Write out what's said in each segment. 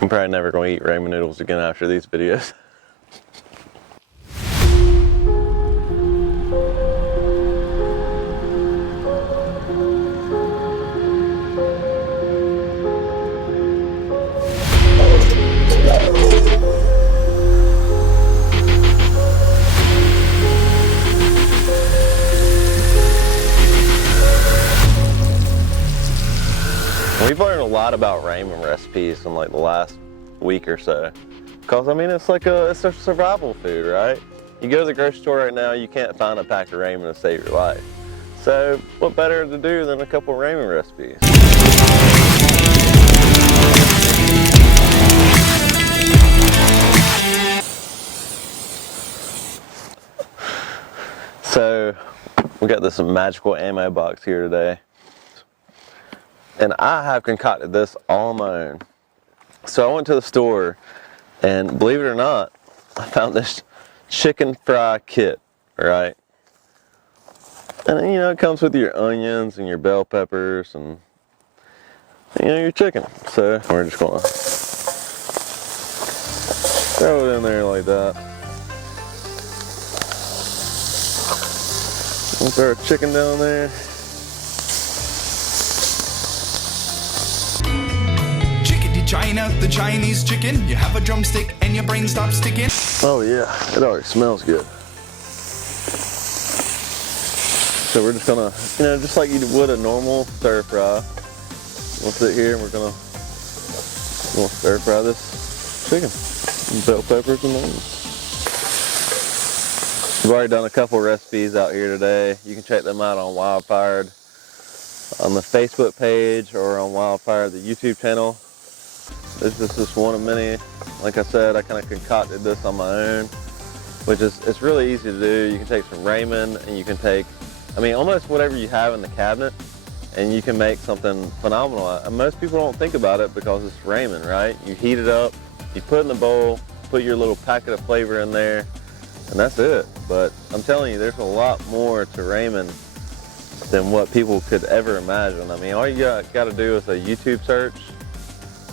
I'm probably never going to eat ramen noodles again after these videos. We've learned a lot about ramen recipes in like the last week or so. Because I mean, it's a survival food, right? You go to the grocery store right now, you can't find a pack of ramen to save your life. So what better to do than a couple of ramen recipes? So we got this magical ammo box here today. And I have concocted this all on my own. So I went to the store, and believe it or not, I found this chicken fry kit, right? And you know, it comes with your onions and your bell peppers and your chicken. So we're just gonna throw it in there like that. We'll throw our chicken down there. China, the Chinese chicken. You have a drumstick and your brain stops sticking. Oh yeah, it already smells good. So we're just gonna, just like you would a normal stir fry. We'll sit here and we're gonna stir fry this chicken. Bell peppers and onions. We've already done a couple recipes out here today. You can check them out on Wildfired on the Facebook page or on Wildfire, the YouTube channel. This is just one of many. Like I said, I kind of concocted this on my own, which is, it's really easy to do. You can take some ramen and you can take, almost whatever you have in the cabinet, and you can make something phenomenal. And most people don't think about it because it's ramen, right? You heat it up, you put it in the bowl, put your little packet of flavor in there, and that's it. But I'm telling you, there's a lot more to ramen than what people could ever imagine. All you got to do is a YouTube search.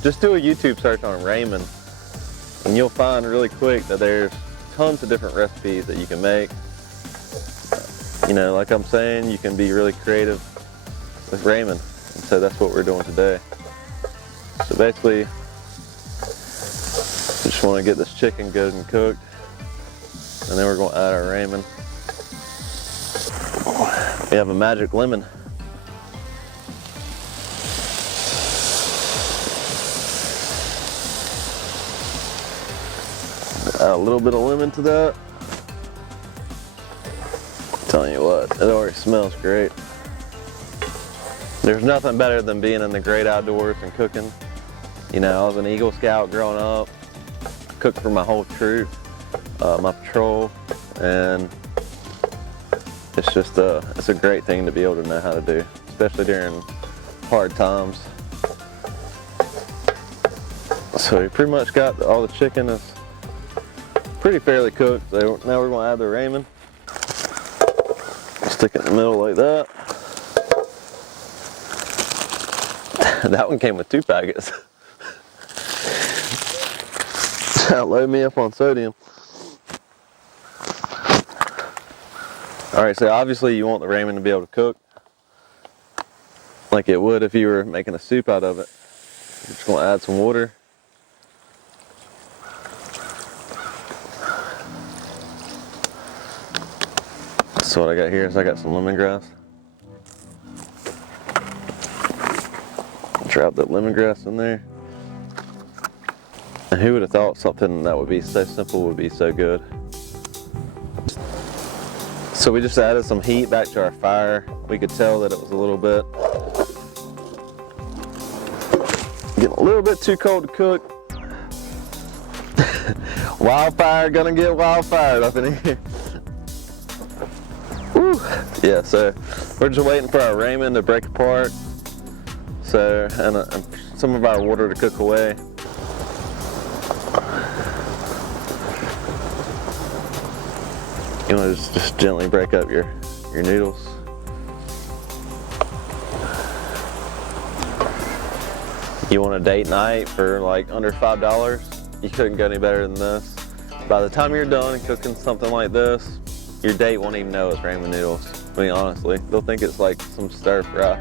Just do a YouTube search on ramen, and you'll find really quick that there's tons of different recipes that you can make. Like I'm saying, you can be really creative with ramen, and so that's what we're doing today. So basically, we just want to get this chicken good and cooked, and then we're going to add our ramen. We have a magic lemon. Add a little bit of lemon to that. I'm telling you what, it already smells great. There's nothing better than being in the great outdoors and cooking. I was an Eagle Scout growing up. I cooked for my whole troop, my patrol, and it's just it's a great thing to be able to know how to do, especially during hard times. So we pretty much got all the chicken is pretty fairly cooked. So now we're going to add the ramen. Stick it in the middle like that. That one came with 2 packets. Load me up on sodium. Alright, so obviously you want the ramen to be able to cook like it would if you were making a soup out of it. I'm just going to add some water. So what I got here is I got some lemongrass. Drop that lemongrass in there. And who would have thought something that would be so simple would be so good? So we just added some heat back to our fire. We could tell that it was a little bit getting a little bit too cold to cook. Wildfire gonna get wildfired up in here. Woo. Yeah, so we're just waiting for our ramen to break apart. So, and some of our water to cook away. You want to just gently break up your noodles. You want a date night for like under $5? You couldn't go any better than this. By the time you're done cooking something like this, your date won't even know it's ramen noodles. I mean, honestly, they'll think it's like some stir fry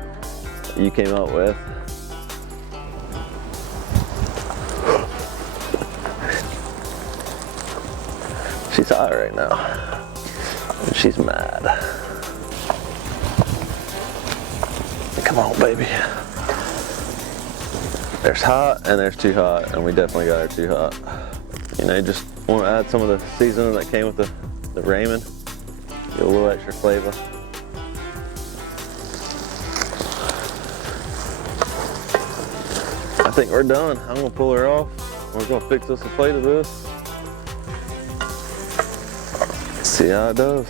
you came up with. She's hot right now, and she's mad. Come on, baby. There's hot and there's too hot, and we definitely got her too hot. You know, you just want to add some of the seasoning that came with the ramen, get a little extra flavor. I think we're done. I'm gonna pull her off. We're gonna fix us a plate of this. See how it does.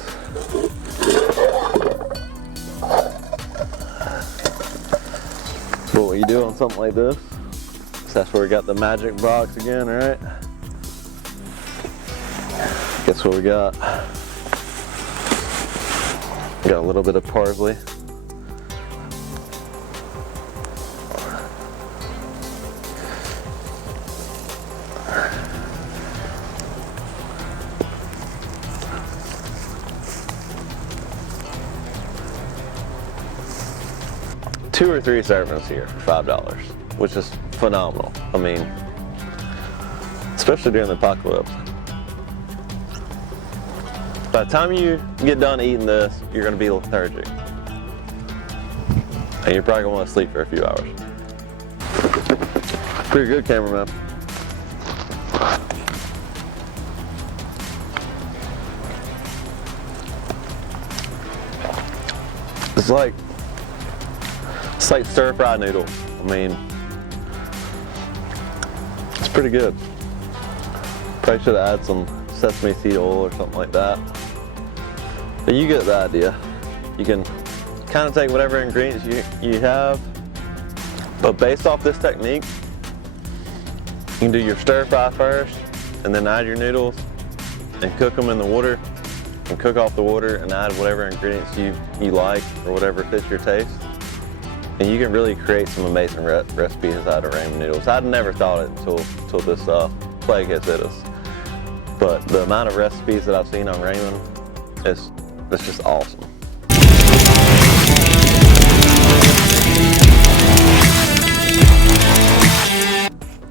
But what you do on something like this, that's where we got the magic box again, right? Guess what we got? Got a little bit of parsley. Two or three servings here for $5, which is phenomenal. I mean, especially during the apocalypse. By the time you get done eating this, you're gonna be lethargic. And you're probably gonna wanna sleep for a few hours. Pretty good, cameraman. It's like stir-fry noodle. I mean, it's pretty good. Probably should have added some sesame seed oil or something like that. But you get the idea. You can kind of take whatever ingredients you have, but based off this technique, you can do your stir-fry first, and then add your noodles, and cook them in the water, and cook off the water, and add whatever ingredients you like, or whatever fits your taste. And you can really create some amazing recipes out of ramen noodles. I'd never thought it until this plague has hit us. But the amount of recipes that I've seen on ramen is just awesome.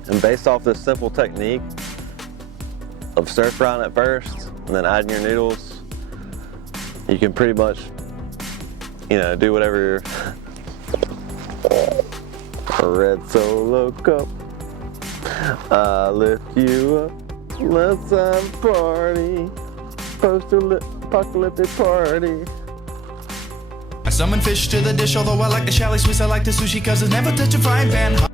And based off this simple technique of stir frying it first and then adding your noodles, you can pretty much, you know, do whatever a red Solo cup, I lift you up, let's have a party, post-apocalyptic party. I summon fish to the dish, although I like the chalet Swiss, I like the sushi, cause it's never touch a frying pan.